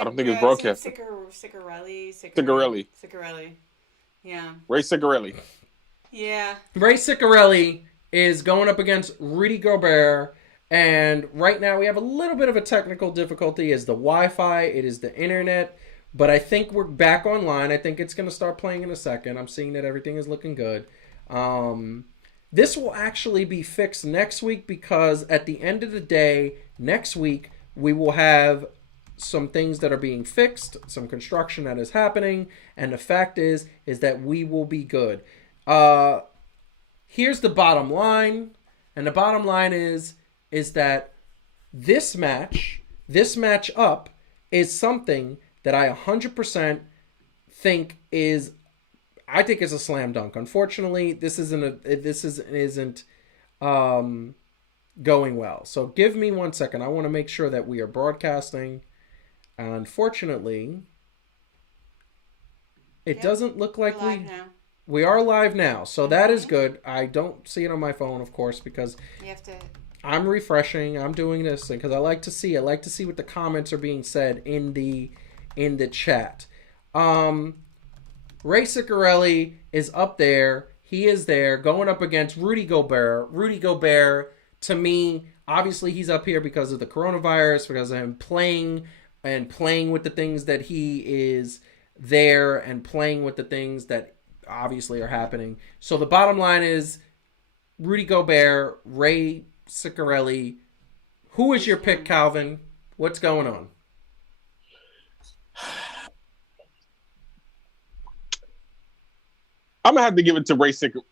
I don't think it's broadcasting. Cigarelli. Cigarelli. Yeah. Ray Cigarelli. Yeah. Ray Cicarelli is going up against Rudy Gobert. And right now we have a little bit of a technical difficulty. Is the Wi-Fi, it is the internet. But I think we're back online. I think it's going to start playing in a second. I'm seeing that everything is looking good. This will actually be fixed next week because at the end of the day, next week, we will have some things that are being fixed, some construction that is happening, and the fact is that we will be good. Here's the bottom line, and the bottom line is that this matchup is something that I 100% think is a slam dunk. Unfortunately, this isn't going well. So give me 1 second. I want to make sure that we are broadcasting. Unfortunately, it doesn't look like we are live now. So that is good. I don't see it on my phone, of course, because you have to. I'm refreshing. I'm doing this thing because I like to see what the comments are being said in the chat. Ray Cicarelli is up there. He is there going up against Rudy Gobert. Rudy Gobert, to me, obviously he's up here because of the coronavirus, because of him playing with the things that he is there and playing with the things that obviously are happening. So the bottom line is Rudy Gobert, Ray Cicarelli. Who is your pick, Calvin? What's going on? I'm gonna have to give it to Ray Cicarelli.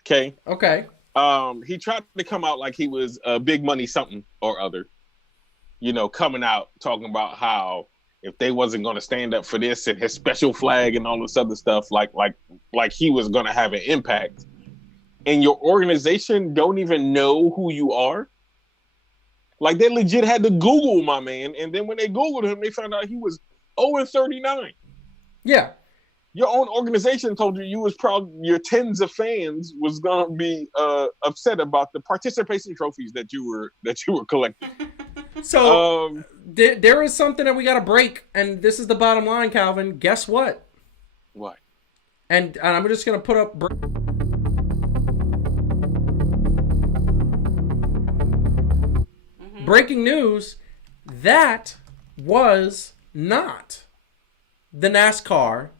Okay. Okay. He tried to come out like he was big money something or other. Coming out talking about how if they wasn't going to stand up for this and his special flag and all this other stuff, like he was going to have an impact. And your organization don't even know who you are. Like they legit had to Google my man, and then when they Googled him, they found out he was 0-39. Yeah. Your own organization told you was proud. Your tens of fans was gonna be upset about the participation trophies that you were collecting. So there is something that we got to break, and this is the bottom line, Calvin. Guess what? What? And I'm just gonna put up. Breaking news. That was not the NASCAR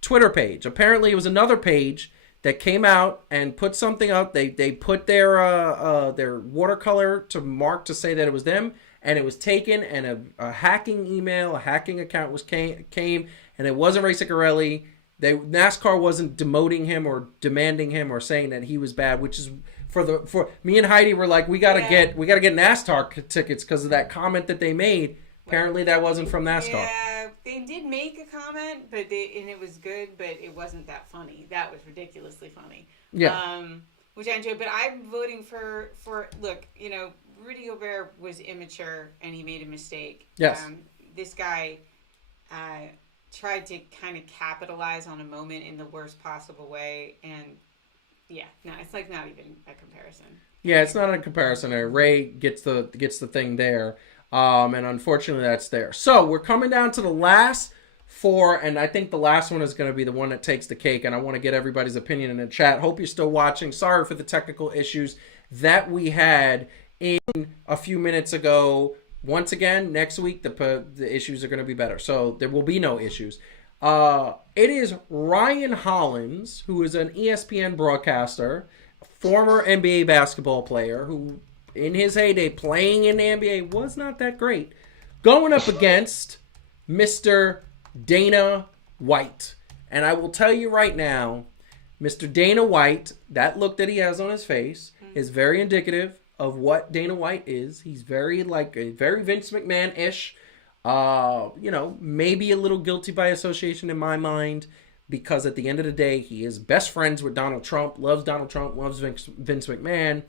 Twitter page. Apparently, it was another page that came out and put something up. They put their watercolor to mark to say that it was them, and it was taken, and a hacking email, a hacking account came, and it wasn't Ray Cicarelli. NASCAR wasn't demoting him or demanding him or saying that he was bad, which is for me and Heidi were like, we gotta get NASCAR tickets because of that comment that they made. Apparently that wasn't from NASCAR. Yeah, they did make a comment, and it was good, but it wasn't that funny. That was ridiculously funny. Yeah. Which I enjoyed, but I'm voting for look, Rudy Gobert was immature and he made a mistake. Yes. This guy tried to kind of capitalize on a moment in the worst possible way, and it's like not even a comparison. Yeah, it's not a comparison there. Ray gets the thing there. And unfortunately that's there. So we're coming down to the last four, and I think the last one is going to be the one that takes the cake, and I want to get everybody's opinion in the chat. Hope you're still watching. Sorry for the technical issues that we had in a few minutes ago. Once again, next week the issues are going to be better, so there will be no issues. It is Ryan Hollins, who is an ESPN broadcaster, former NBA basketball player, who in his heyday playing in the NBA was not that great, going up against Mr. Dana White. And I will tell you right now, Mr. Dana White, that look that he has on his face is very indicative of what Dana White is. He's very Vince McMahon-ish. Maybe a little guilty by association in my mind, because at the end of the day, he is best friends with Donald Trump, loves Vince McMahon.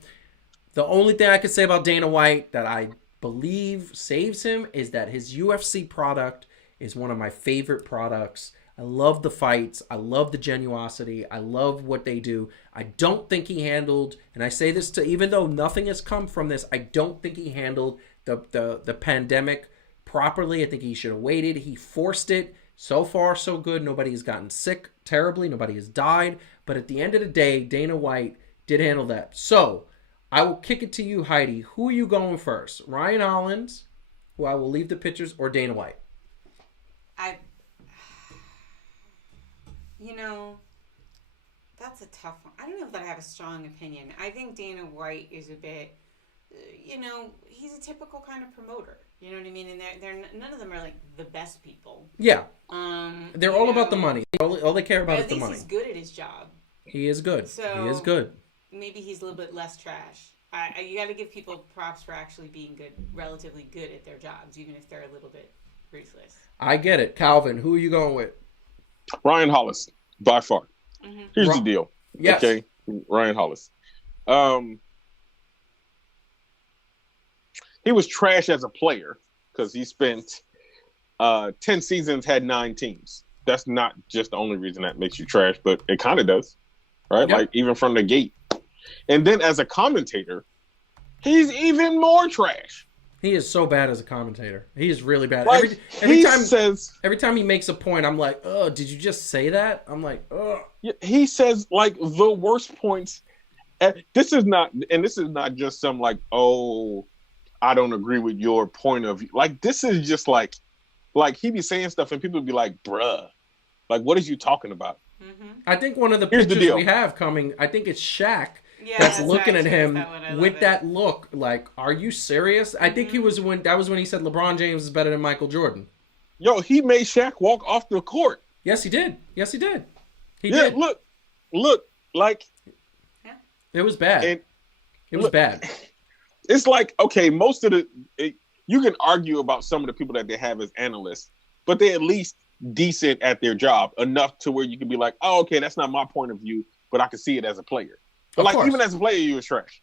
The only thing I could say about Dana White that I believe saves him is that his UFC product is one of my favorite products. I love the fights. I love the genuosity. I love what they do. I don't think he handled, and I say this to, even though nothing has come from this, I don't think he handled the pandemic properly. I think he should have waited. He forced it. So far, so good. Nobody has gotten sick terribly. Nobody has died. But at the end of the day, Dana White did handle that. So I will kick it to you, Heidi. Who are you going first? Ryan Hollins, who I will leave the pictures, or Dana White? That's a tough one. I don't know that I have a strong opinion. I think Dana White is a bit, he's a typical kind of promoter. You know what I mean? And they're none of them are like the best people. Yeah. They're all about the money. All they care about is the money. At least he's good at his job. He is good. He is good. Maybe he's a little bit less trash. You got to give people props for actually being relatively good at their jobs, even if they're a little bit ruthless. I get it. Calvin, who are you going with? Ryan Hollis, by far. Mm-hmm. Here's the deal. Yes. Okay, Ryan Hollis. He was trash as a player because he spent 10 seasons, had 9 teams. That's not just the only reason that makes you trash, but it kind of does, right? Yep. Like, even from the gate. And then as a commentator, he's even more trash. He is so bad as a commentator. He is really bad. Like, every time he makes a point, I'm like, oh, did you just say that? I'm like, oh. He says, like, the worst points. This is not just some, like, oh, I don't agree with your point of view. Like, this is just like he be saying stuff and people be like, bruh, like, what is you talking about? Mm-hmm. I think one of the pictures we have coming, I think it's Shaq that's looking at him with that look. Like, are you serious? Mm-hmm. I think that was when he said LeBron James is better than Michael Jordan. Yo, he made Shaq walk off the court. Yes, he did. He did. Look, like. Yeah. It was bad. It was bad. It's like, okay, most of you can argue about some of the people that they have as analysts, but they're at least decent at their job enough to where you can be like, oh, okay, that's not my point of view, but I can see it as a player. But like, even as a player, you was trash.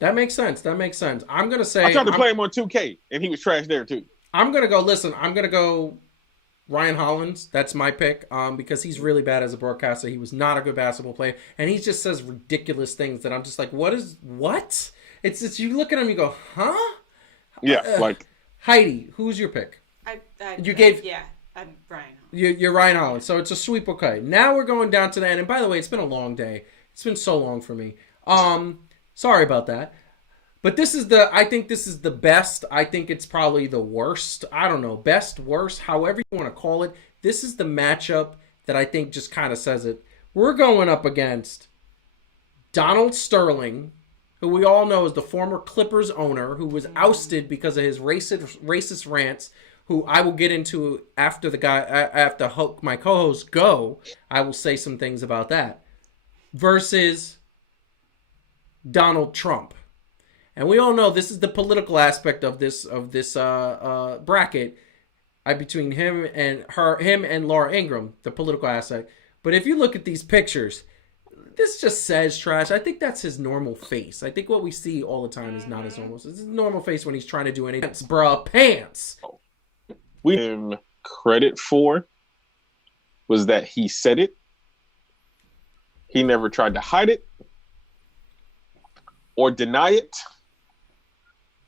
That makes sense. I'm going to say... I tried to play him on 2K, and he was trash there, too. I'm going to go Ryan Hollins. That's my pick, because he's really bad as a broadcaster. He was not a good basketball player, and he just says ridiculous things that I'm just like, what? It's you look at him, you go, huh? Yeah, like... Heidi, who's your pick? I'm Ryan Hollins. You're Ryan Hollins, so it's a sweep, okay. Now we're going down to the end, and by the way, it's been a long day. It's been so long for me. Sorry about that. But I think this is the best. I think it's probably the worst. I don't know, best, worst, however you want to call it. This is the matchup that I think just kind of says it. We're going up against Donald Sterling, who we all know is the former Clippers owner, who was ousted because of his racist rants, who I will get into after my co-hosts go. I will say some things about that. Versus Donald Trump. And we all know this is the political aspect of this bracket between him and Laura Ingraham, the political aspect. But if you look at these pictures, this just says trash. I think that's his normal face. I think what we see all the time is not his normal. It's his normal face when he's trying to do anything. Pants. We give him credit for was that he said it. He never tried to hide it or deny it.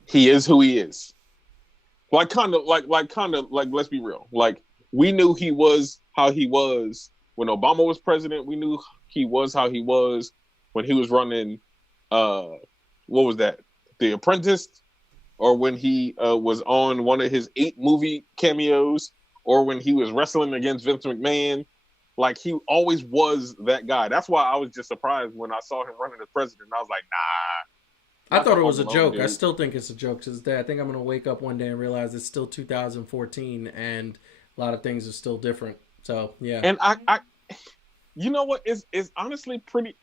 He is who he is. Like, let's be real. Like, we knew he was how he was when Obama was president. We knew he was how he was when he was running, what was that? The Apprentice, or when he was on one of his 8 movie cameos, or when he was wrestling against Vince McMahon. Like, he always was that guy. That's why I was just surprised when I saw him running as president. I was like, nah. I thought it was a joke. Dude. I still think it's a joke to this day. I think I'm going to wake up one day and realize it's still 2014 and a lot of things are still different. So, yeah. And I you know what? It's honestly pretty...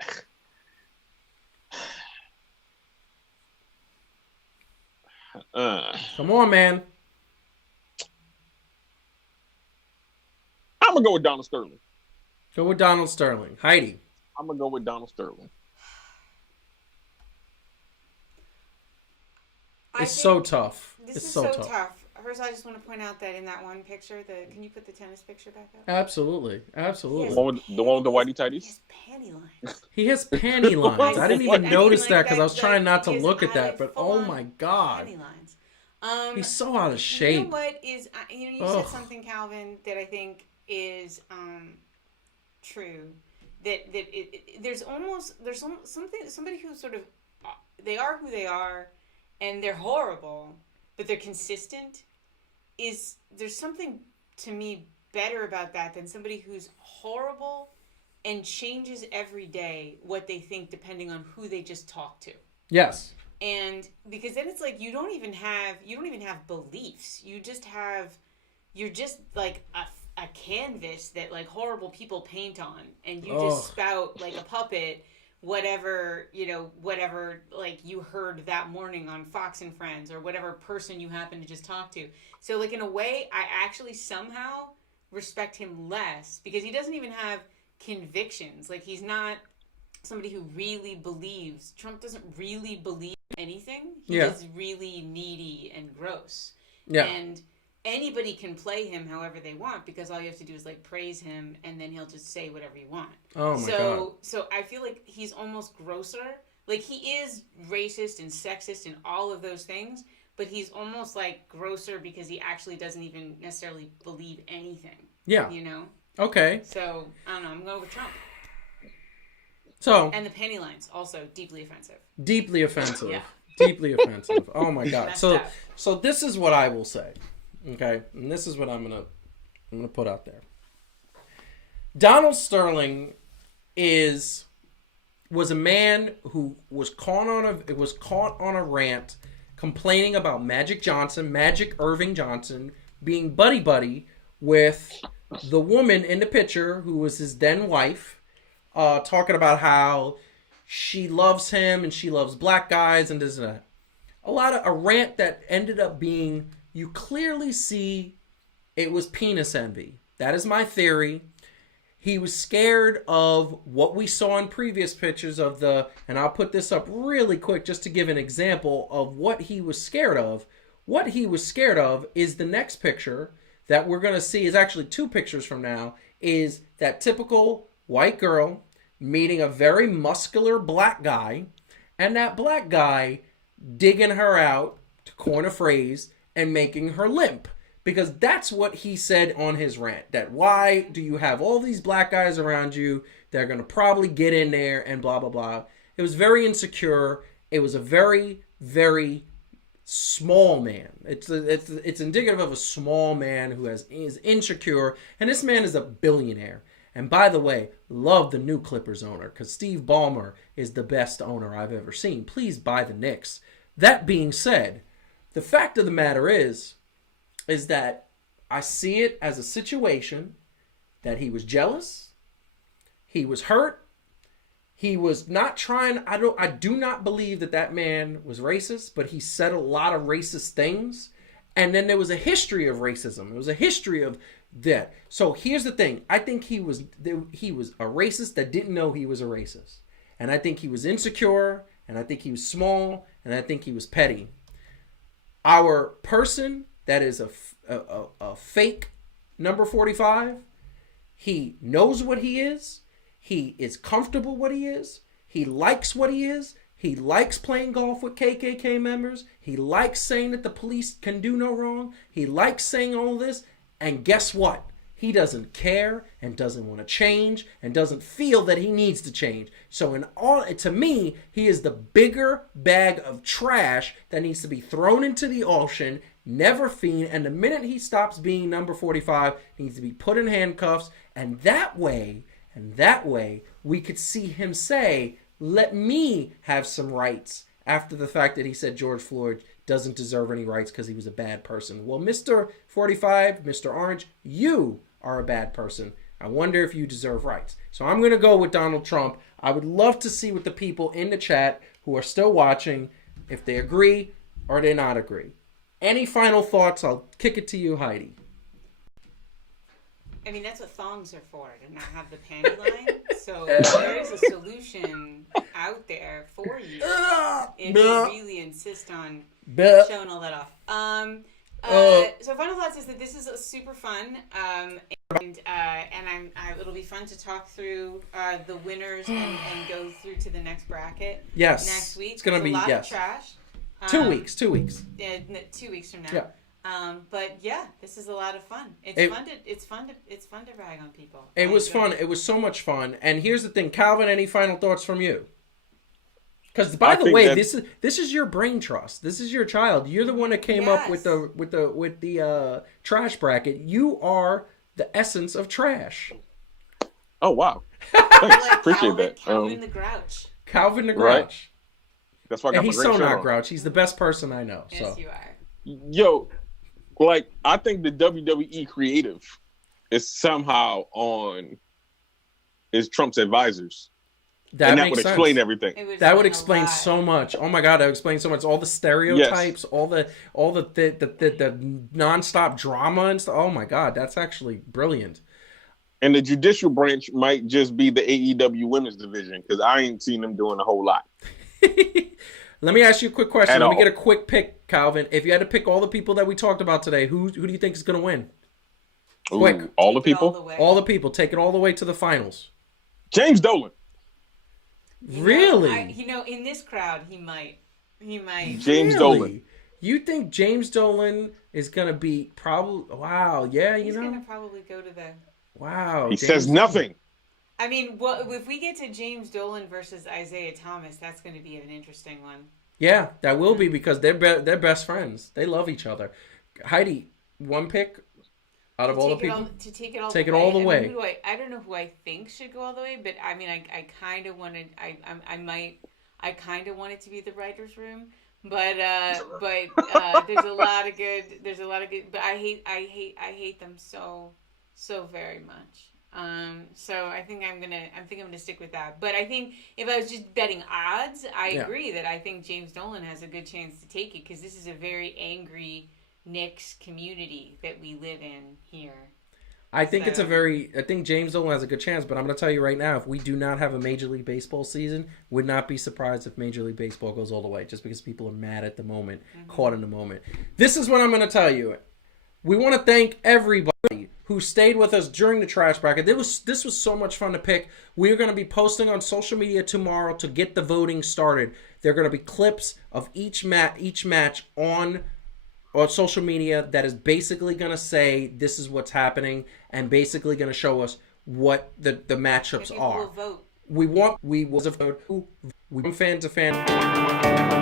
Come on, man. I'm going to go with Donald Sterling. Go with Donald Sterling. Heidi. I'm going to go with Donald Sterling. It's so tough. This is so tough. first I just want to point out that in that one picture, can you put the tennis picture back up? Absolutely. The one with the whitey tighties? He has panty lines. He has panty lines. I didn't even notice that because I was trying not to his look at that, eyelid but full oh on my God. Panty lines. He's so out of You shape. know what is, you said something, Calvin, that I think is true. There's somebody who's sort of, they are who they are, and they're horrible, but they're consistent. There's something to me better about that than somebody who's horrible and changes every day what they think depending on who they just talk to. Yes. And because then it's like you don't even have beliefs. You're just like a canvas that like horrible people paint on, and you just spout like a puppet whatever like you heard that morning on Fox and Friends, or whatever person you happen to just talk to. So like in a way, I actually somehow respect him less because he doesn't even have convictions. Like he's not somebody who really believes. Trump doesn't really believe anything. He's just really needy and gross. Yeah. And anybody can play him however they want because all you have to do is like praise him and then he'll just say whatever you want. Oh my God. So I feel like he's almost grosser. Like he is racist and sexist and all of those things, but he's almost like grosser because he actually doesn't even necessarily believe anything. Yeah. You know? Okay. So I don't know, I'm going with Trump. So, and the penny lines, also deeply offensive. Deeply offensive. Yeah. Deeply offensive. Oh my God. So this is what I will say. Okay? And this is what I'm gonna put out there. Donald Sterling was a man who was caught on a rant complaining about Magic Irving Johnson, being buddy with the woman in the picture who was his then wife. Talking about how she loves him and she loves black guys and there's a rant that ended up being, you clearly see it was penis envy. That is my theory. He was scared of what we saw in previous pictures and I'll put this up really quick just to give an example of what he was scared of. What he was scared of is the next picture that we're going to see, is actually two pictures from now, is that typical white girl meeting a very muscular black guy, and that black guy digging her out, to coin a phrase, and making her limp. Because that's what he said on his rant. That why do you have all these black guys around you that are going to probably get in there and blah, blah, blah. It was very insecure. It was a very, very small man. It's indicative of a small man who is insecure. And this man is a billionaire. And by the way, love the new Clippers owner because Steve Ballmer is the best owner I've ever seen. Please buy the Knicks. That being said, the fact of the matter is that I see it as a situation that he was jealous, he was hurt, he was not trying. I do not believe that man was racist, but he said a lot of racist things. And then there was a history of racism. There was a history of that. So here's the thing. I think he was a racist that didn't know he was a racist. And I think he was insecure. And I think he was small. And I think he was petty. Our person that is a fake number 45, he knows what he is. He is comfortable what he is. He likes what he is. He likes playing golf with KKK members. He likes saying that the police can do no wrong. He likes saying all this. And guess what? He doesn't care and doesn't want to change and doesn't feel that he needs to change. So to me, he is the bigger bag of trash that needs to be thrown into the ocean, never seen. And the minute he stops being number 45, he needs to be put in handcuffs. And that way, we could see him say, let me have some rights, after the fact that he said George Floyd doesn't deserve any rights because he was a bad person. Well, Mr. 45, Mr. Orange, you are a bad person. I wonder if you deserve rights. So I'm going to go with Donald Trump. I would love to see what the people in the chat who are still watching, if they agree or they not agree. Any final thoughts? I'll kick it to you, Heidi. I mean, that's what thongs are for, to not have the panty line. So there is a solution out there for you if you really insist on showing all that off. So final thoughts is that this is super fun, and it'll be fun to talk through the winners and go through to the next bracket. Yes, next week. It's gonna be a lot yes. of trash. 2 weeks. 2 weeks. 2 weeks from now. Yeah. But yeah, this is a lot of fun. It's fun to rag on people. It was fun. It was so much fun. And here's the thing, Calvin. Any final thoughts from you? Because by the way, this is your brain trust. This is your child. You're the one that came up with the trash bracket. You are the essence of trash. Oh wow! Thanks. Like Appreciate that. Calvin the Grouch. Calvin the Grouch. Right. That's why I got and my he's so not on. Grouch. He's the best person I know. Yes, So. you are. Yo, like I think the WWE creative is somehow is Trump's advisors. That would sense. explain everything. That would explain so much. Oh my god, that would explain so much. All the stereotypes, all the nonstop drama and stuff. Oh my god, that's actually brilliant. And the judicial branch might just be the AEW women's division because I ain't seen them doing a whole lot. Let me ask you a quick question. Let me all. get a quick pick, Calvin. If you had to pick all the people that we talked about today, who do you think is going to win? Ooh, Quick. all the people? All the people. Take it all the way to the finals. James Dolan. Really? In this crowd, he might. James Dolan. You think James Dolan is going to be probably... Wow, yeah, He's going to probably go to the... Wow. He says nothing. I mean, if we get to James Dolan versus Isaiah Thomas, that's going to be an interesting one. Yeah, that will be because they're best friends. They love each other. Heidi, one pick out of all the people? Take it all the way. I don't know who I think should go all the way, but I mean, I kind of wanted... I kind of want it to be the writer's room. But there's a lot of good. But I hate them so very much. So I think I'm gonna stick with that. But I think if I was just betting odds, I agree that I think James Dolan has a good chance to take it because this is a very angry Knicks community that we live in here. I think I think James Dolan has a good chance, but I'm going to tell you right now, if we do not have a Major League Baseball season, would not be surprised if Major League Baseball goes all the way, just because people are mad at the moment, caught in the moment. This is what I'm going to tell you. We want to thank everybody who stayed with us during the trash bracket. This was so much fun to pick. We're going to be posting on social media tomorrow to get the voting started. There are going to be clips of each match on social media that is basically going to say this is what's happening and basically going to show us what the matchups are. Will vote. We want fans to fan.